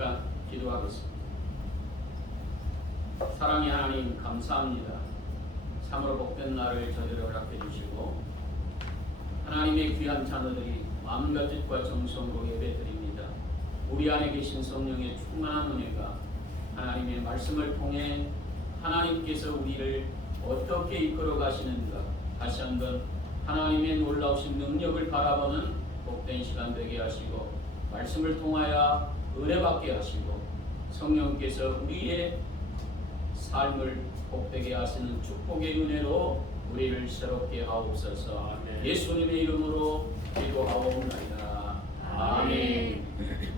잠깐 기도하겠습니다. 사랑의 하나님 감사합니다. 참으로 복된 날을 저희를 허락해 주시고 하나님의 귀한 자녀들이 마음과 뜻과 정성으로 예배드립니다. 우리 안에 계신 성령의 충만한 은혜가 하나님의 말씀을 통해 하나님께서 우리를 어떻게 이끌어 가시는가 다시 한번 하나님의 놀라우신 능력을 바라보는 복된 시간 되게 하시고 말씀을 통하여 은혜 받게 하시고 성령께서 우리의 삶을 복되게 하시는 축복의 은혜로 우리를 새롭게 하옵소서. 아멘. 예수님의 이름으로 기도하옵나이다. 아멘. 네.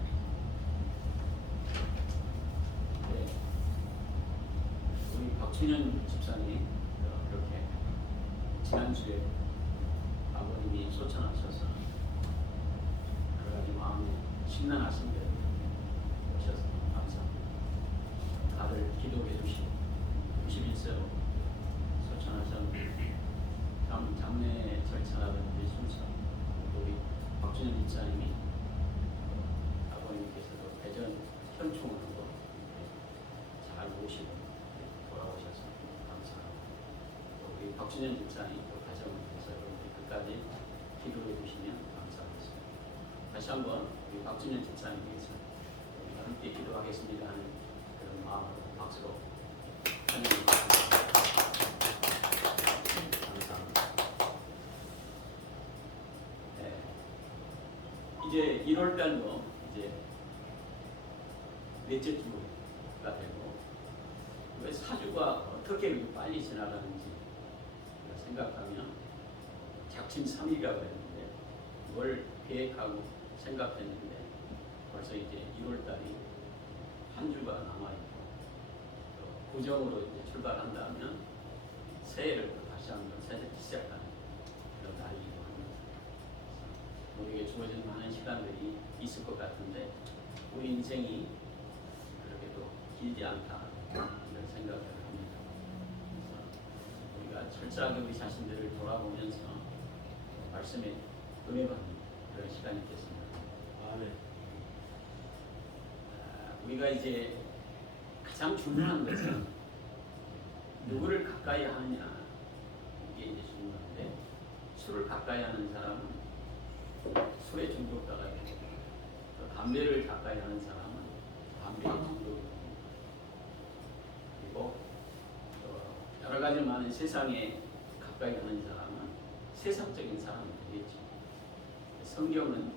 우리 박춘현 집사님 그렇게 지난주에 아버님이 소천하셔서 그래가지고 마음이 심란하신데 오셔서 감사합니다. 다들 기도해 주시고 61세로 소천하셨는데 장례 절차라든지 순서 우리 박준현 집사님이 아버님께서도 대전 현충으로 잘 모시고 돌아오셔서 감사하고 우리 박준현 집사님 또 가정에서 끝까지 기도해 주시면 감사하겠습니다. 다시 한번 우리 박준현 집사님께서 우리가 함께 기도하겠습니다 하는 그런 마음으로 박수로 환영합니다. 감사합니다. 네. 이제 1월달도 이제 넷째 주가 되고 왜 4주가 어떻게 이렇게 빨리 지나가는지 생각하면 작심 3일이라고 했는데 뭘 계획하고 생각했는데 벌써 이제 1월달이 한 주가 남아있고 또 고정으로 이제 출발한다면 새해를 또 다시 한번 시작하는 그런 날이기도 합니다. 우리에게 주어진 많은 시간들이 있을 것 같은데 우리 인생이 그렇게 또 길지 않다 이런 생각을 합니다. 그래서 우리가 철저하게 우리 자신들을 돌아보면서 말씀에 은혜 받는 그런 시간이 됐습니다. 아멘. 우리가 이제 가장 중요한 것은 누구를 가까이 하느냐 이게 이제 중요한데 술을 가까이 하는 사람은 술에 중독자가 있고 또 담배를 가까이 하는 사람은 담배에 중독이 됩니다. 그리고 또 여러 가지 많은 세상에 가까이 하는 사람은 세상적인 사람이 되겠죠. 성경은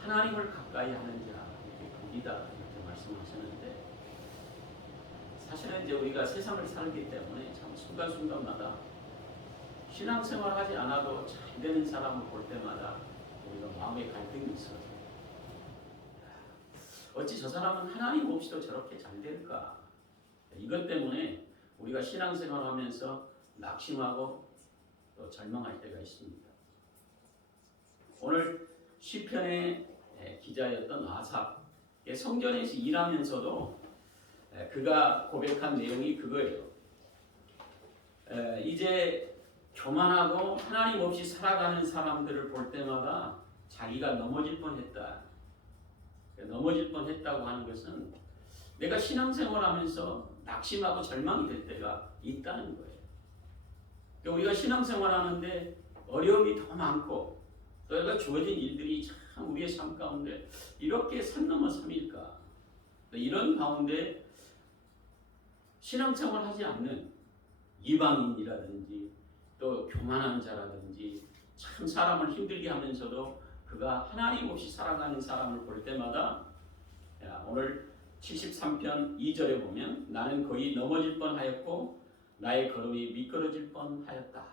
하나님을 가까이 하는 자 이렇게 복이다 이렇게 말씀하시는데 사실은 이제 우리가 세상을 살기 때문에 참 순간순간마다 신앙생활 하지 않아도 잘 되는 사람을 볼 때마다 우리가 마음의 갈등이 있어요. 어찌 저 사람은 하나님 없이도 저렇게 잘 될까? 이것 때문에 우리가 신앙생활 하면서 낙심하고 또 절망할 때가 있습니다. 오늘 시편의 기자였던 아삽, 성전에서 일하면서도 그가 고백한 내용이 그거예요. 이제 교만하고 하나님 없이 살아가는 사람들을 볼 때마다 자기가 넘어질 뻔했다. 넘어질 뻔했다고 하는 것은 내가 신앙생활하면서 낙심하고 절망이 될 때가 있다는 거예요. 우리가 신앙생활하는데 어려움이 더 많고 또 내가 주어진 일들이 참 우리의 삶 가운데 이렇게 산 넘어 삼일까? 이런 가운데 신앙생활 하지 않는 이방인이라든지 또 교만한 자라든지 참 사람을 힘들게 하면서도 그가 하나님 없이 살아가는 사람을 볼 때마다 오늘 73편 2절에 보면 나는 거의 넘어질 뻔하였고 나의 걸음이 미끄러질 뻔하였다.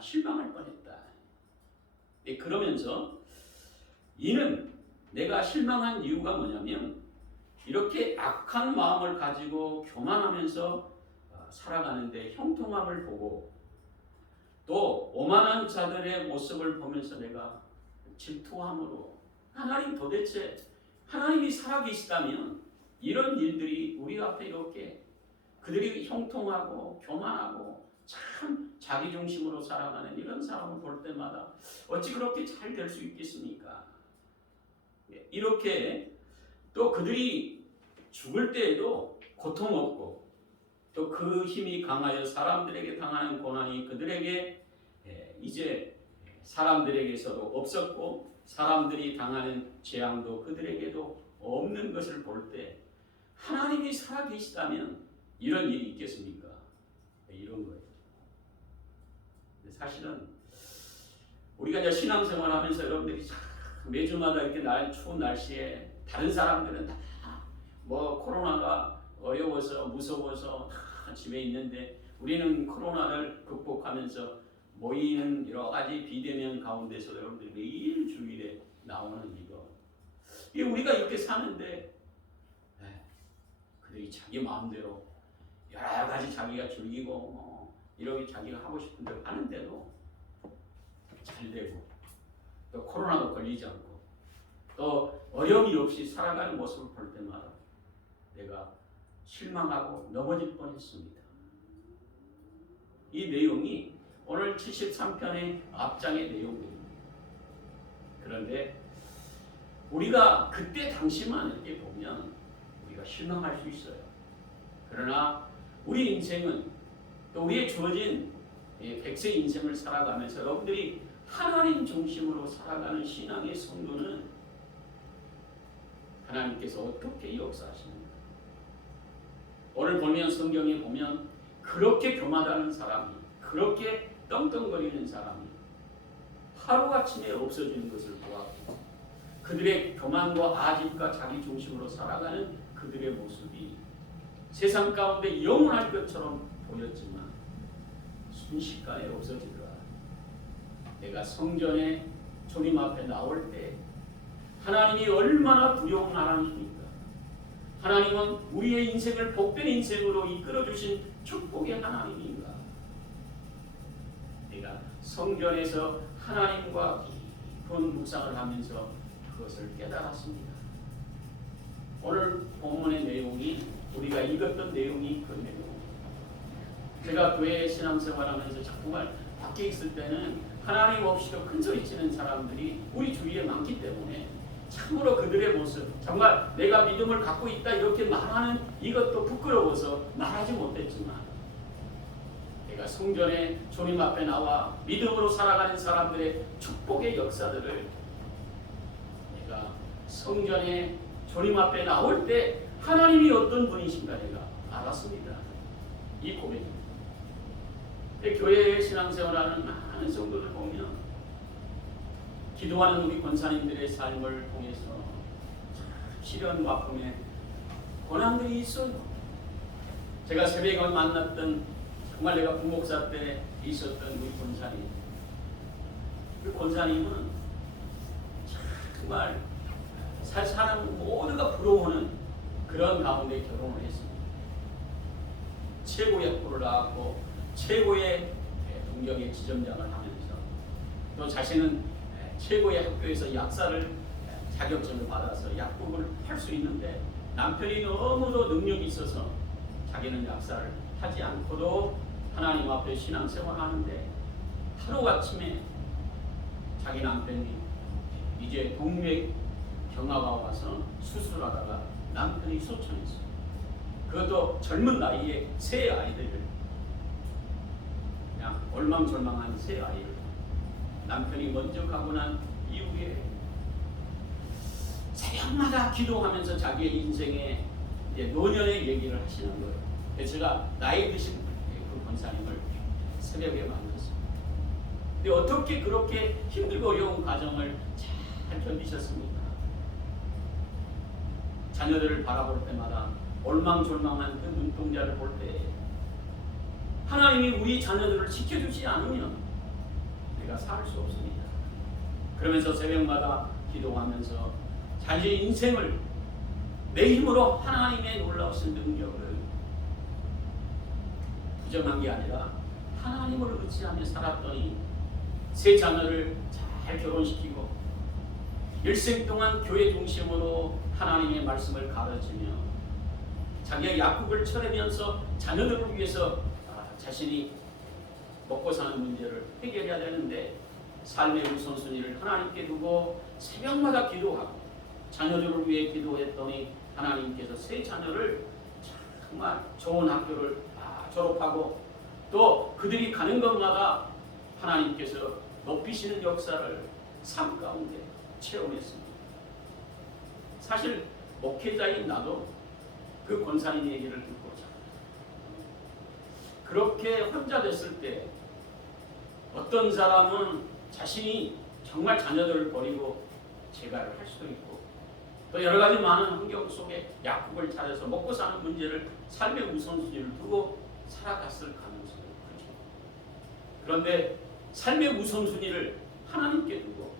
실망할 뻔했다. 그러면서 이는 내가 실망한 이유가 뭐냐면 이렇게 악한 마음을 가지고 교만하면서 살아가는데 형통함을 보고 또 오만한 자들의 모습을 보면서 내가 질투함으로 하나님 도대체 하나님이 살아계시다면 이런 일들이 우리 앞에 이렇게 그들이 형통하고 교만하고 참 자기중심으로 살아가는 이런 사람을 볼 때마다 어찌 그렇게 잘 될 수 있겠습니까? 이렇게 또 그들이 죽을 때에도 고통 없고 또 그 힘이 강하여 사람들에게 당하는 고난이 그들에게 이제 사람들에게서도 없었고 사람들이 당하는 재앙도 그들에게도 없는 것을 볼 때 하나님이 살아계시다면 이런 일이 있겠습니까? 이런 거예요. 사실은 우리가 이제 신앙생활하면서 여러분들이 매주마다 이렇게 추운 날씨에 다른 사람들은 다 뭐 코로나가 어려워서 무서워서 다 집에 있는데 우리는 코로나를 극복하면서 모이는 여러 가지 비대면 가운데서 여러분들이 매일 주일에 나오는 이거 우리가 이렇게 사는데 그들이 자기 마음대로 여러 가지 자기가 즐기고 이렇게 자기가 하고 싶은 대로 하는데도 잘 되고 또 코로나도 걸리지 않고 또 어려움이 없이 살아가는 모습을 볼 때마다 내가 실망하고 넘어질 뻔했습니다. 이 내용이 오늘 73편의 앞장의 내용입니다. 그런데 우리가 그때 당시만 이렇게 보면 우리가 실망할 수 있어요. 그러나 우리 인생은 또 우리의 주어진 100세 인생을 살아가면서 여러분들이 하나님 중심으로 살아가는 신앙의 성도는 하나님께서 어떻게 역사하시는가? 오늘 보면 성경에 보면 그렇게 교만하는 사람이 그렇게 떵떵거리는 사람이 하루아침에 없어지는 것을 보았고 그들의 교만과 아집과 자기 중심으로 살아가는 그들의 모습이 세상 가운데 영원할 것처럼 보였지만 순식간에 없어지더라. 내가 성전에 주님 앞에 나올 때 하나님이 얼마나 두려운 하나님입니까? 하나님은 우리의 인생을 복된 인생으로 이끌어주신 축복의 하나님인가? 내가 성전에서 하나님과 깊은 묵상을 하면서 그것을 깨달았습니다. 오늘 본문의 내용이 우리가 읽었던 내용이 그 내용입니다. 제가 교회 신앙생활하면서 정말 밖에 있을 때는 하나님 없이도 큰소리치는 사람들이 우리 주위에 많기 때문에 참으로 그들의 모습 정말 내가 믿음을 갖고 있다 이렇게 말하는 이것도 부끄러워서 말하지 못했지만 내가 성전에 주님 앞에 나와 믿음으로 살아가는 사람들의 축복의 역사들을 내가 성전에 주님 앞에 나올 때 하나님이 어떤 분이신가 내가 알았습니다. 이 고백입니다. 교회의 신앙생활하는 많은 성도들 보면 기도하는 우리 권사님들의 삶을 통해서 시련과 아픔에 고난들이 있어요. 제가 새벽에 만났던 정말 내가 부목사 때 있었던 우리 권사님, 그 권사님은 정말 사람 모두가 부러워하는 그런 가운데 결혼을 했습니다. 최고의 학부를 나왔고 최고의 동경의 지점장을 하면서 또 자신은 최고의 학교에서 약사를 자격증을 받아서 약국을 할 수 있는데 남편이 너무도 능력이 있어서 자기는 약사를 하지 않고도 하나님 앞에 신앙생활하는데 하루아침에 자기 남편이 이제 동맥 경화가 와서 수술하다가 남편이 소천했어요. 그것도 젊은 나이에 세 아이들을 그냥 얼망졸망한 세 아이를 남편이 먼저 가고 난 이후에 새벽마다 기도하면서 자기의 인생의 이제 노년의 얘기를 하시는 거예요. 그래서 제가 나이 드신 그 권사님을 새벽에 만났습니다. 근데 어떻게 그렇게 힘들고 어려운 과정을 잘 견디셨습니까? 자녀들을 바라볼 때마다 올망졸망한 그 눈동자를 볼 때 하나님이 우리 자녀들을 지켜주지 않으면 내가 살 수 없습니다. 그러면서 새벽마다 기도하면서 자기의 인생을 내 힘으로 하나님의 놀라우신 능력을 부정한 게 아니라 하나님을 의지하며 살았더니 세 자녀를 잘 결혼시키고 일생 동안 교회 중심으로 하나님의 말씀을 가르치며 자기의 약국을 차리면서 자녀들을 위해서 자신이 먹고 사는 문제를 해결해야 되는데 삶의 우선순위를 하나님께 두고 새벽마다 기도하고 자녀들을 위해 기도했더니 하나님께서 세 자녀를 정말 좋은 학교를 졸업하고 또 그들이 가는 것마다 하나님께서 높이시는 역사를 삶 가운데 체험했습니다. 사실 목회자인 나도 그 권사님 얘기를 듣고 그렇게 혼자 됐을 때 어떤 사람은 자신이 정말 자녀들을 버리고 재가를 할 수도 있고 또 여러 가지 많은 환경 속에 약국을 차려서 먹고 사는 문제를 삶의 우선순위를 두고 살아갔을 가능성이 크죠. 그런데 삶의 우선순위를 하나님께 두고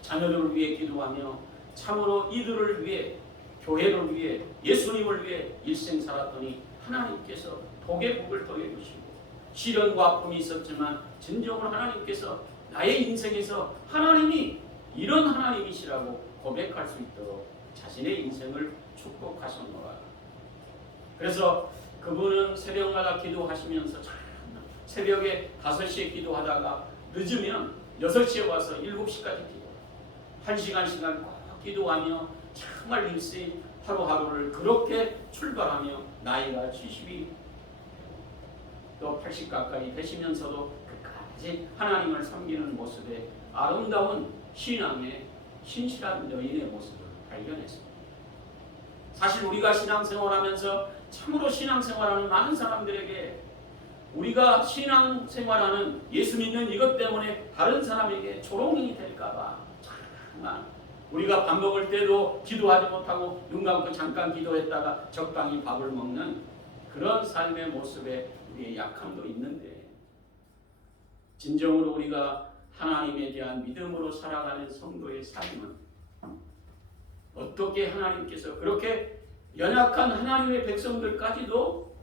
자녀들을 위해 기도하며 참으로 이들을 위해 교회를 위해 예수님을 위해 일생 살았더니 하나님께서 복의 복을 더해주시고 시련과 아픔이 있었지만 진정으로 하나님께서 나의 인생에서 하나님이 이런 하나님이시라고 고백할 수 있도록 자신의 인생을 축복하셨노라. 그래서 그분은 새벽마다 기도하시면서 새벽에 5시에 기도하다가 늦으면 6시에 와서 7시까지 기도 1시간 꼭 기도하며 정말 일생 하루하루를 그렇게 출발하며 나이가 70이 또 80 가까이 되시면서도 끝까지 하나님을 섬기는 모습에 아름다운 신앙의 신실한 여인의 모습을 발견했습니다. 사실 우리가 신앙생활하면서 참으로 신앙생활하는 많은 사람들에게 우리가 신앙생활하는 예수 믿는 이것 때문에 다른 사람에게 조롱이 될까봐 정말 우리가 밥 먹을 때도 기도하지 못하고 눈 감고 잠깐 기도했다가 적당히 밥을 먹는 그런 삶의 모습에 우리의 약함도 있는데 진정으로 우리가 하나님에 대한 믿음으로 살아가는 성도의 삶은 어떻게 하나님께서 그렇게 연약한 하나님의 백성들까지도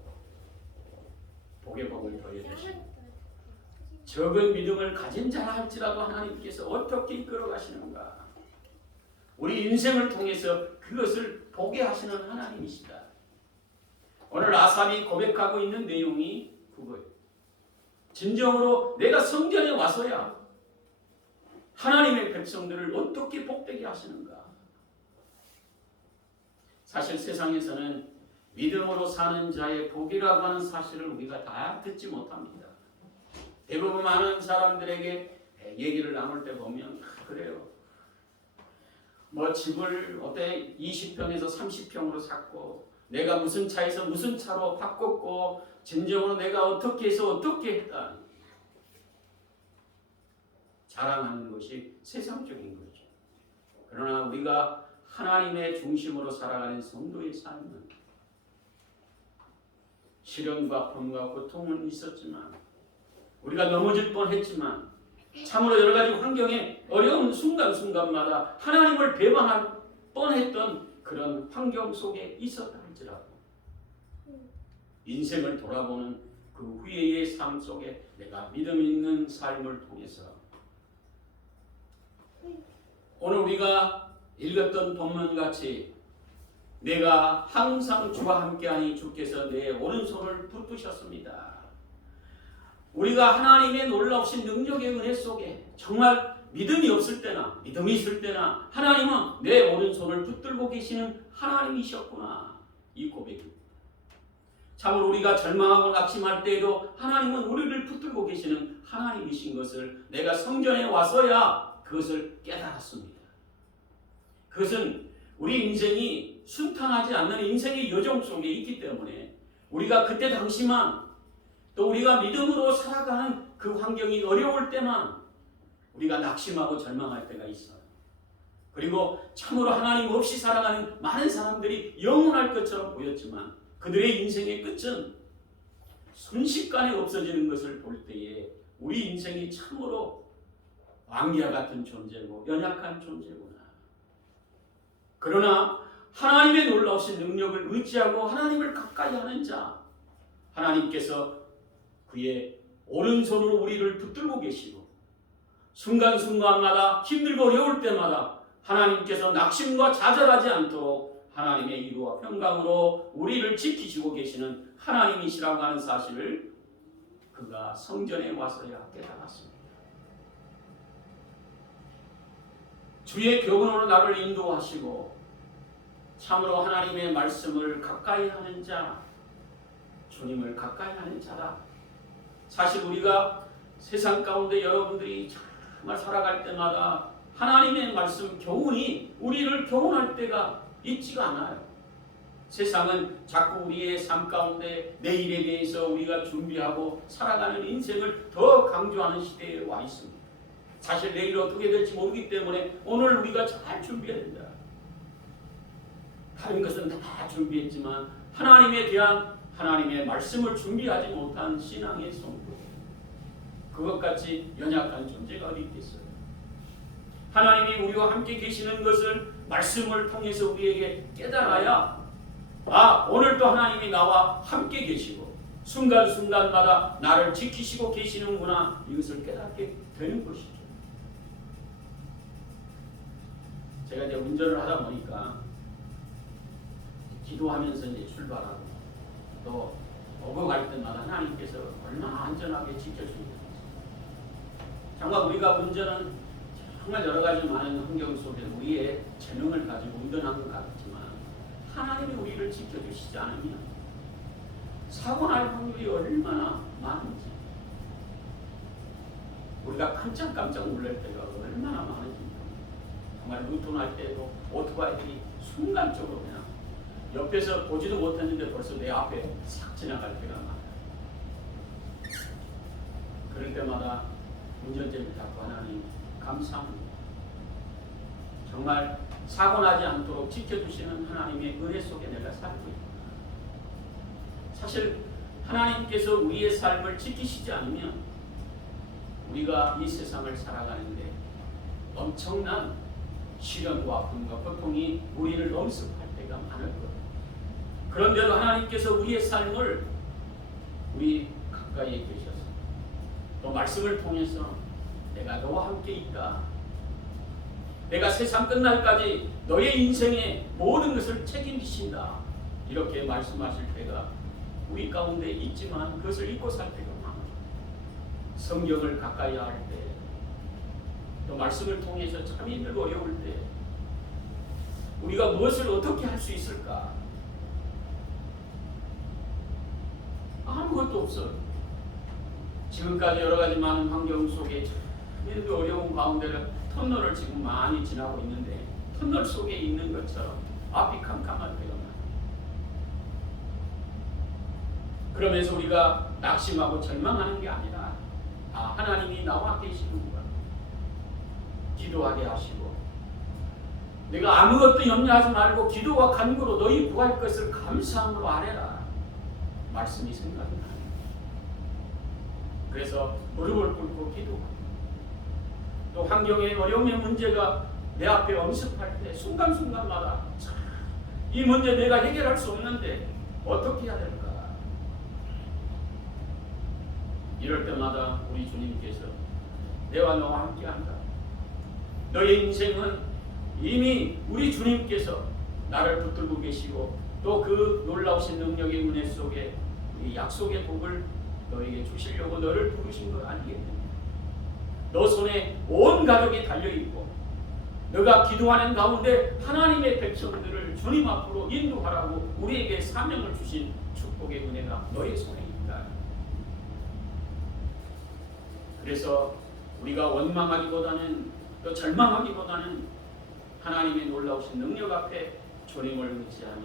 복의 복을 더해주시고 적은 믿음을 가진 자라 할지라도 하나님께서 어떻게 이끌어 가시는가. 우리 인생을 통해서 그것을 보게 하시는 하나님이시다. 오늘 아삽이 고백하고 있는 내용이 그거예요. 진정으로 내가 성전에 와서야 하나님의 백성들을 어떻게 복되게 하시는가. 사실 세상에서는 믿음으로 사는 자의 복이라고 하는 사실을 우리가 다 듣지 못합니다. 대부분 많은 사람들에게 얘기를 나눌 때 보면 그래요. 뭐 집을 어때 20평에서 30평으로 샀고 내가 무슨 차에서 무슨 차로 바꿨고 진정으로 내가 어떻게 해서 어떻게 했다. 자랑하는 것이 세상적인 거죠. 그러나 우리가 하나님의 중심으로 살아가는 성도의 삶은 시련과 아픔과 고통은 있었지만 우리가 넘어질 뻔했지만 참으로 여러 가지 환경에 어려운 순간순간마다 하나님을 배반할 뻔했던 그런 환경 속에 있었다 할지라도 인생을 돌아보는 그 후회의 삶 속에 내가 믿음 있는 삶을 통해서 오늘 우리가 읽었던 본문같이 내가 항상 주와 함께하니 주께서 내 오른손을 붙드셨습니다. 우리가 하나님의 놀라우신 능력의 은혜 속에 정말 믿음이 없을 때나 믿음이 있을 때나 하나님은 내 오른손을 붙들고 계시는 하나님이셨구나. 이 고백입니다. 참으로 우리가 절망하고 낙심할 때에도 하나님은 우리를 붙들고 계시는 하나님이신 것을 내가 성전에 와서야 그것을 깨달았습니다. 그것은 우리 인생이 순탄하지 않는 인생의 여정 속에 있기 때문에 우리가 그때 당시만 또 우리가 믿음으로 살아가는 그 환경이 어려울 때만 우리가 낙심하고 절망할 때가 있어요. 그리고 참으로 하나님 없이 살아가는 많은 사람들이 영원할 것처럼 보였지만 그들의 인생의 끝은 순식간에 없어지는 것을 볼 때에 우리 인생이 참으로 왕기와 같은 존재고 연약한 존재구나. 그러나 하나님의 놀라우신 능력을 의지하고 하나님을 가까이 하는 자 하나님께서 그의 오른손으로 우리를 붙들고 계시고 순간순간마다 힘들고 어려울 때마다 하나님께서 낙심과 좌절하지 않도록 하나님의 위로와 평강으로 우리를 지키시고 계시는 하나님이시라고 하는 사실을 그가 성전에 와서야 깨달았습니다. 주의 교훈으로 나를 인도하시고 참으로 하나님의 말씀을 가까이 하는 자, 주님을 가까이 하는 자다. 사실 우리가 세상 가운데 여러분들이 정말 살아갈 때마다 하나님의 말씀 교훈이 우리를 교훈할 때가 있지가 않아요. 세상은 자꾸 우리의 삶 가운데 내일에 대해서 우리가 준비하고 살아가는 인생을 더 강조하는 시대에 와 있습니다. 사실 내일 어떻게 될지 모르기 때문에 오늘 우리가 잘 준비해야 된다. 다른 것은 다 준비했지만 하나님에 대한 하나님의 말씀을 준비하지 못한 신앙의 성도, 그것같이 연약한 존재가 어디 있겠어요. 하나님이 우리와 함께 계시는 것을 말씀을 통해서 우리에게 깨달아야 오늘도 하나님이 나와 함께 계시고 순간순간마다 나를 지키시고 계시는구나, 이것을 깨닫게 되는 것이죠. 제가 이제 운전을 하다 보니까 기도하면서 이제 출발하고 또 오고 갈 때마다 하나님께서 얼마나 안전하게 지켜주는지. 정말 우리가 운전은 정말 여러 가지 많은 환경 속에 우리의 재능을 가지고 운전하는 것 같지만 하나님이 우리를 지켜주시지 않으면 사고 날 확률이 얼마나 많은지, 우리가 깜짝깜짝 놀랄 때가 얼마나 많은지. 정말 루트 날 때도 오토바이들이 순간적으로 그냥 옆에서 보지도 못했는데 벌써 내 앞에 싹 지나갈 때가 많아요. 그럴 때마다 운전대를 잡고 하나님 감사합니다. 정말 사고 나지 않도록 지켜주시는 하나님의 은혜 속에 내가 살고 있다. 사실 하나님께서 우리의 삶을 지키시지 않으면 우리가 이 세상을 살아가는데 엄청난 시련과 아픔과 고통이 우리를 엄습할 때가 많을 거예요. 그런데도 하나님께서 우리의 삶을 우리 가까이에 계셔서 또 말씀을 통해서 내가 너와 함께 있다. 내가 세상 끝날까지 너의 인생의 모든 것을 책임지신다. 이렇게 말씀하실 때가 우리 가운데 있지만 그것을 잊고 살 때가 많아요. 성경을 가까이 할 때, 또 말씀을 통해서 참 힘들고 어려울 때 우리가 무엇을 어떻게 할 수 있을까? 아무것도 없어요. 지금까지 여러 가지 많은 환경 속에 힘들고 어려운 가운데를 터널을 지금 많이 지나고 있는데 터널 속에 있는 것처럼 앞이 캄캄할 때가 많아요. 그러면서 우리가 낙심하고 절망하는 게 아니라 하나님이 나와 계시는구나. 기도하게 하시고 내가 아무것도 염려하지 말고 기도와 간구로 너희 구할 것을 감사함으로 아뢰라. 말씀이 생각이 나요. 그래서 무릎을 꿇고 기도하고 또 환경의 어려움의 문제가 내 앞에 엄습할 때 순간순간마다 이 문제 내가 해결할 수 없는데 어떻게 해야 될까? 이럴 때마다 우리 주님께서 내와 너와 함께한다. 너의 인생은 이미 우리 주님께서 나를 붙들고 계시고 또 그 놀라우신 능력의 은혜 속에 이 약속의 복을 너에게 주시려고 너를 부르신 걸 알겠느냐. 너 손에 온 가족이 달려있고 너가 기도하는 가운데 하나님의 백성들을 주님 앞으로 인도하라고 우리에게 사명을 주신 축복의 은혜가 너의 손에 있다. 그래서 우리가 원망하기보다는 또 절망하기보다는 하나님의 놀라우신 능력 앞에 주님을 의지하며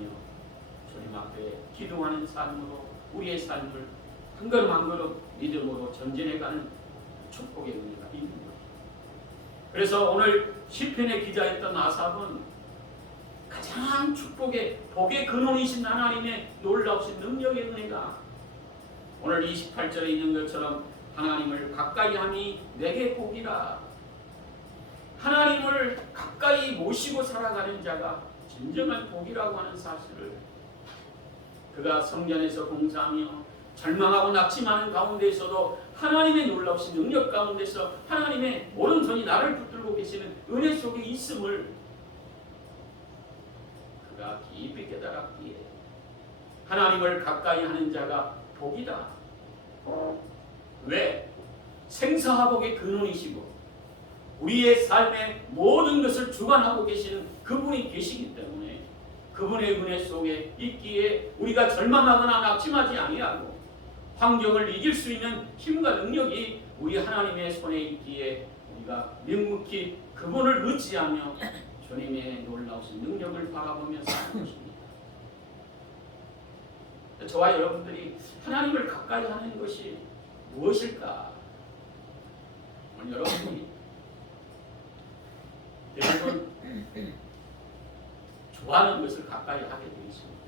주님 앞에 기도하는 삶으로 우리의 삶을 한 걸음 한 걸음 믿음으로 전진해가는 축복의 은혜가 있는 것. 그래서 오늘 시편의 기자였던 아삽은 가장 축복의 복의 근원이신 하나님의 놀라우신 능력의 은혜가 오늘 28절에 있는 것처럼 하나님을 가까이 하니 내게 복이라. 하나님을 가까이 모시고 살아가는 자가 진정한 복이라고 하는 사실을 그가 성전에서 봉사하며 절망하고 낙심하는 가운데에서도 하나님의 놀라우신 능력 가운데서 하나님의 오른손이 나를 붙들고 계시는 은혜 속에 있음을 그가 깊이 깨달았기에 하나님을 가까이 하는 자가 복이다. 왜? 생사화복의 근원이시고 우리의 삶의 모든 것을 주관하고 계시는 그분이 계시기 때문에 그분의 은혜 속에 있기에 우리가 절망하거나 낙심하지 아니하고 환경을 이길 수 있는 힘과 능력이 우리 하나님의 손에 있기에 우리가 묵묵히 그분을 의지하며 주님의 놀라우신 능력을 바라보며 사는 것입니다. 저와 여러분들이 하나님을 가까이 하는 것이 무엇일까? 오늘 여러분이 대부분 좋아하는 것을 가까이 하게 되어 있습니다.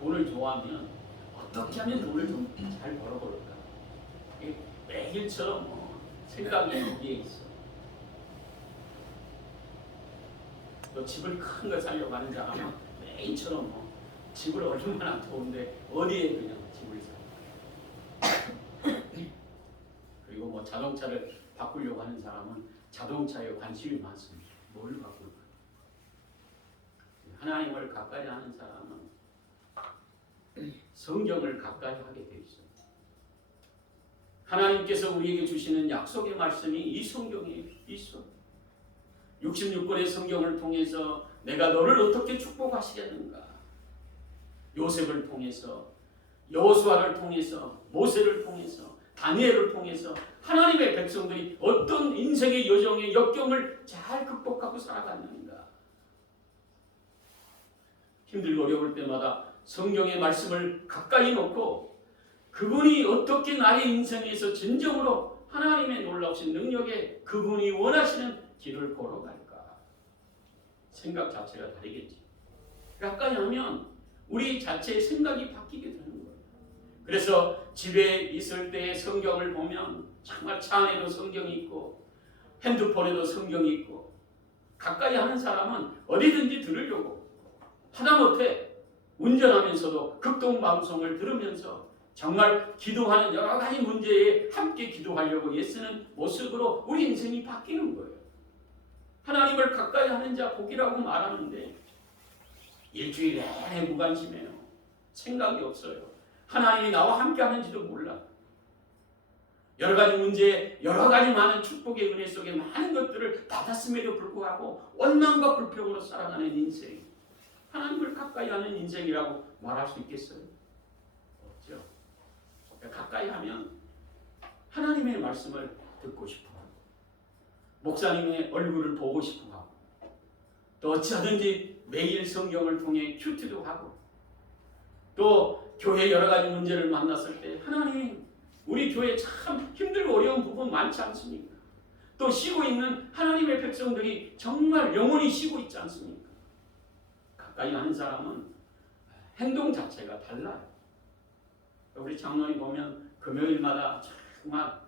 돈을 좋아하면 어떻게 하면 돈을 좀 잘 벌어볼까? 매일처럼 생각이 거기에 있어. 또 집을 큰 거 사려고 하는 사람은 매일처럼 집을 얼마나 좋은데 어디에 그냥 집을 사. 그리고 자동차를 바꾸려고 하는 사람은 자동차에 관심이 많습니다. 뭘 바꿀까? 하나님을 가까이 하는 사람은 성경을 가까이 하게 되어 있어요. 하나님께서 우리에게 주시는 약속의 말씀이 이 성경에 있어. 66권의 성경을 통해서 내가 너를 어떻게 축복하시겠는가? 요셉을 통해서, 여호수아를 통해서, 모세를 통해서, 다니엘을 통해서 하나님의 백성들이 어떤 인생의 여정의 역경을 잘 극복하고 살아갔는가? 힘들고 어려울 때마다 성경의 말씀을 가까이 놓고 그분이 어떻게 나의 인생에서 진정으로 하나님의 놀라우신 능력에 그분이 원하시는 길을 걸어갈까? 생각 자체가 다르겠지. 가까이 하면 우리 자체의 생각이 바뀌게 되는 거예요. 그래서 집에 있을 때 성경을 보면 정말 차 안에도 성경이 있고 핸드폰에도 성경이 있고 가까이 하는 사람은 어디든지 들으려고 하다못해 운전하면서도 극동방송을 들으면서 정말 기도하는 여러 가지 문제에 함께 기도하려고 애쓰는 모습으로 우리 인생이 바뀌는 거예요. 하나님을 가까이 하는 자 복이라고 말하는데 일주일 내내 무관심해요. 생각이 없어요. 하나님이 나와 함께 하는지도 몰라. 여러 가지 문제, 여러 가지 많은 축복의 은혜 속에 많은 것들을 받았음에도 불구하고 원망과 불평으로 살아가는 인생. 하나님을 가까이 하는 인생이라고 말할 수 있겠어요? 없죠. 가까이 하면 하나님의 말씀을 듣고 싶어 하고 목사님의 얼굴을 보고 싶어 하고 또 어찌하든지 매일 성경을 통해 큐티도 하고 또 교회 여러 가지 문제를 만났을 때 하나님 우리 교회 참 힘들고 어려운 부분 많지 않습니까? 또 쉬고 있는 하나님의 백성들이 정말 영원히 쉬고 있지 않습니까? 가까이 하는 사람은 행동 자체가 달라요. 우리 장로님 보면 금요일마다 정말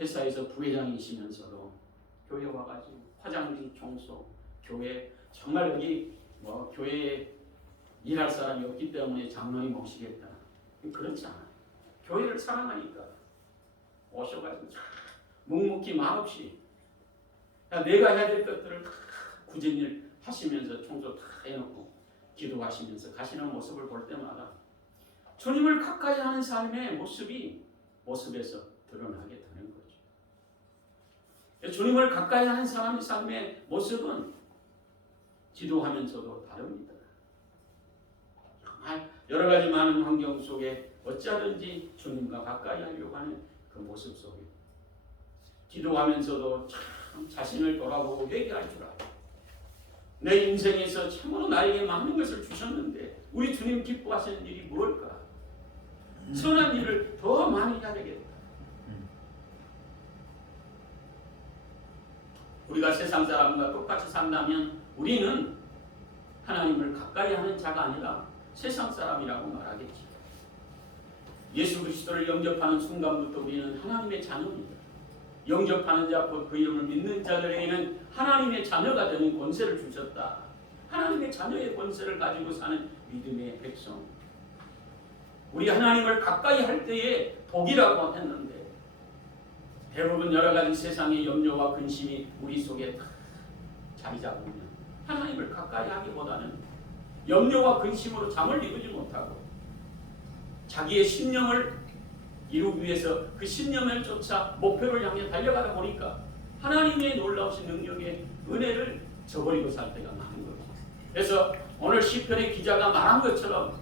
회사에서 부회장이시면서도 교회 와가지고 화장실 청소, 교회 정말 여기 교회에 일할 사람이 없기 때문에 장로님 모시겠다. 그렇지 않아요. 교회를 사랑하니까 오셔가지고 묵묵히 말없이 내가 해야 될 것들을 다 굳은 일 하시면서 청소 다 해놓고 기도하시면서 가시는 모습을 볼 때마다 주님을 가까이 하는 삶의 모습에서 드러나게 되는 거죠. 주님을 가까이 하는 사람의 삶의 모습은 기도하면서도 다릅니다. 정말 여러 가지 많은 환경 속에 어찌하든지 주님과 가까이 하려고 하는 그 모습 속에 기도하면서도 참 자신을 돌아보고 회개할 줄 알고 내 인생에서 참으로 나에게 많은 것을 주셨는데 우리 주님 기뻐하시는 일이 무엇일까? 선한 일을 더 많이 해야 되겠다. 우리가 세상 사람과 똑같이 산다면 우리는 하나님을 가까이 하는 자가 아니라 세상 사람이라고 말하겠지. 예수 그리스도를 영접하는 순간부터 우리는 하나님의 자녀입니다. 영접하는 자, 그 이름을 믿는 자들에게는 하나님의 자녀가 되는 권세를 주셨다. 하나님의 자녀의 권세를 가지고 사는 믿음의 백성. 우리 하나님을 가까이 할 때에 복이라고 했는데 대부분 여러 가지 세상의 염려와 근심이 우리 속에 자리 잡으면 하나님을 가까이 하기보다는 염려와 근심으로 잠을 이루지 못하고 자기의 신념을 이루기 위해서 그 신념을 쫓아 목표를 향해 달려가다 보니까 하나님의 놀라우신 능력의 은혜를 저버리고 살 때가 많은 거예요. 그래서 오늘 시편의 기자가 말한 것처럼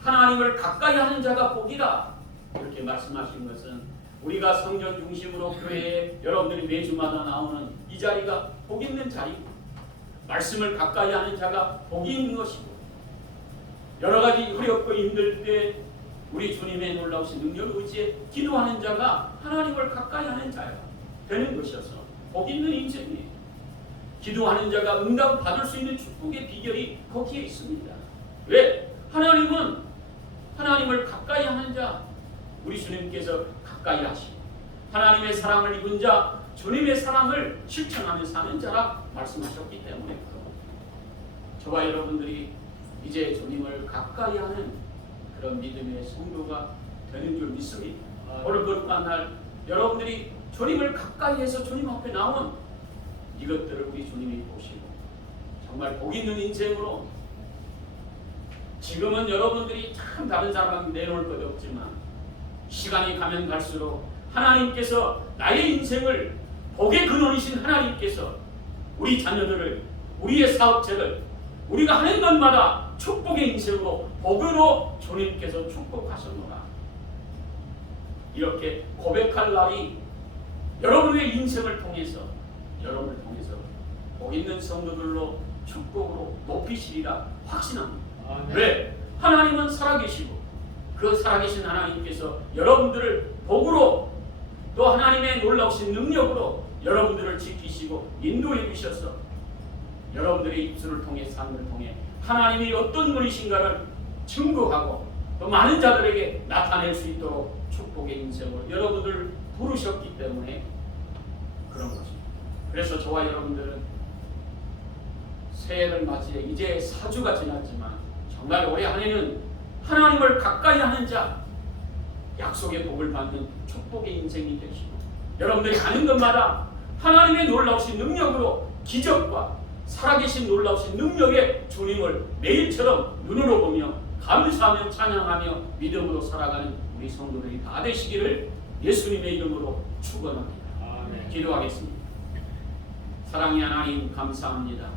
하나님을 가까이 하는 자가 복이다 이렇게 말씀하신 것은 우리가 성전 중심으로 교회에 여러분들이 매주마다 나오는 이 자리가 복 있는 자리고 말씀을 가까이 하는 자가 복이 있는 것이고 여러 가지 어렵고 힘들 때 우리 주님의 놀라우신 능력 의지에 기도하는 자가 하나님을 가까이 하는 자가 되는 것이어서 복 있는 인생이에요. 기도하는 자가 응답 받을 수 있는 축복의 비결이 거기에 있습니다. 왜? 하나님은 하나님을 가까이 하는 자 우리 주님께서 가까이 하시고 하나님의 사랑을 입은 자 주님의 사랑을 실천하며 사는 자라 말씀하셨기 때문에 저와 여러분들이 이제 주님을 가까이 하는 그런 믿음의 성도가 되는 줄 믿습니다. 오늘 거룩한 날 여러분들이 주님을 가까이 해서 주님 앞에 나온 이것들을 우리 주님이 보시고 정말 복 있는 인생으로 지금은 여러분들이 참 다른 사람에게 내놓을 것 없지만 시간이 가면 갈수록 하나님께서 나의 인생을 복의 근원이신 하나님께서 우리 자녀들을 우리의 사업체를 우리가 하는 것마다 축복의 인생으로 복으로 주님께서 축복하셨노라 이렇게 고백할 날이 여러분의 인생을 통해서 여러분을 통해서 복 있는 성도들로 축복으로 높이시리라 확신합니다. 왜? 하나님은 살아계시고 그 살아계신 하나님께서 여러분들을 복으로 또 하나님의 놀라우신 능력으로 여러분들을 지키시고 인도해 주셔서 여러분들의 입술을 통해 삶을 통해 하나님이 어떤 분이신가를 증거하고 또 많은 자들에게 나타낼 수 있도록 축복의 인생을 여러분들 부르셨기 때문에 그런 것입니다. 그래서 저와 여러분들은 새해를 맞이해 이제 4주가 지났지만 정말 올해 한 해는 하나님을 가까이 하는 자 약속의 복을 받는 축복의 인생이 되시고 여러분들이 하는 것마다 하나님의 놀라우신 능력으로 기적과 살아계신 놀라우신 능력의 주님을 매일처럼 눈으로 보며 감사하며 찬양하며 믿음으로 살아가는 우리 성도들이 다 되시기를 예수님의 이름으로 축원합니다. 기도하겠습니다. 사랑의 하나님 감사합니다.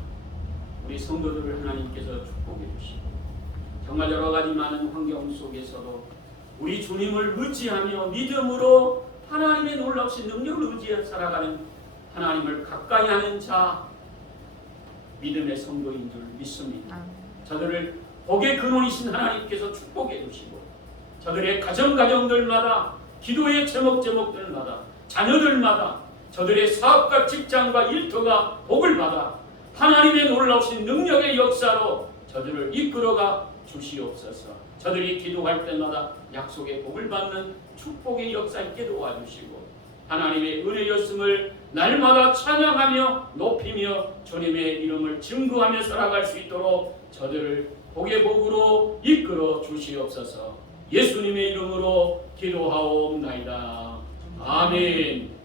우리 성도들을 하나님께서 축복해 주시고 정말 여러 가지 많은 환경 속에서도 우리 주님을 의지하며 믿음으로 하나님의 놀라우신 능력을 의지해 살아가는 하나님을 가까이 하는 자 믿음의 성도인 줄 믿습니다. 저들을 복의 근원이신 하나님께서 축복해 주시고 저들의 가정들마다 기도의 제목들마다 자녀들마다 저들의 사업과 직장과 일터가 복을 받아 하나님의 놀라우신 능력의 역사로 저들을 이끌어가 주시옵소서. 저들이 기도할 때마다 약속의 복을 받는 축복의 역사 있게 도와주시고 하나님의 은혜였음을 날마다 찬양하며 높이며 주님의 이름을 증거하며 살아갈 수 있도록 저들을 복의 복으로 이끌어 주시옵소서. 예수님의 이름으로 기도하옵나이다. 아멘.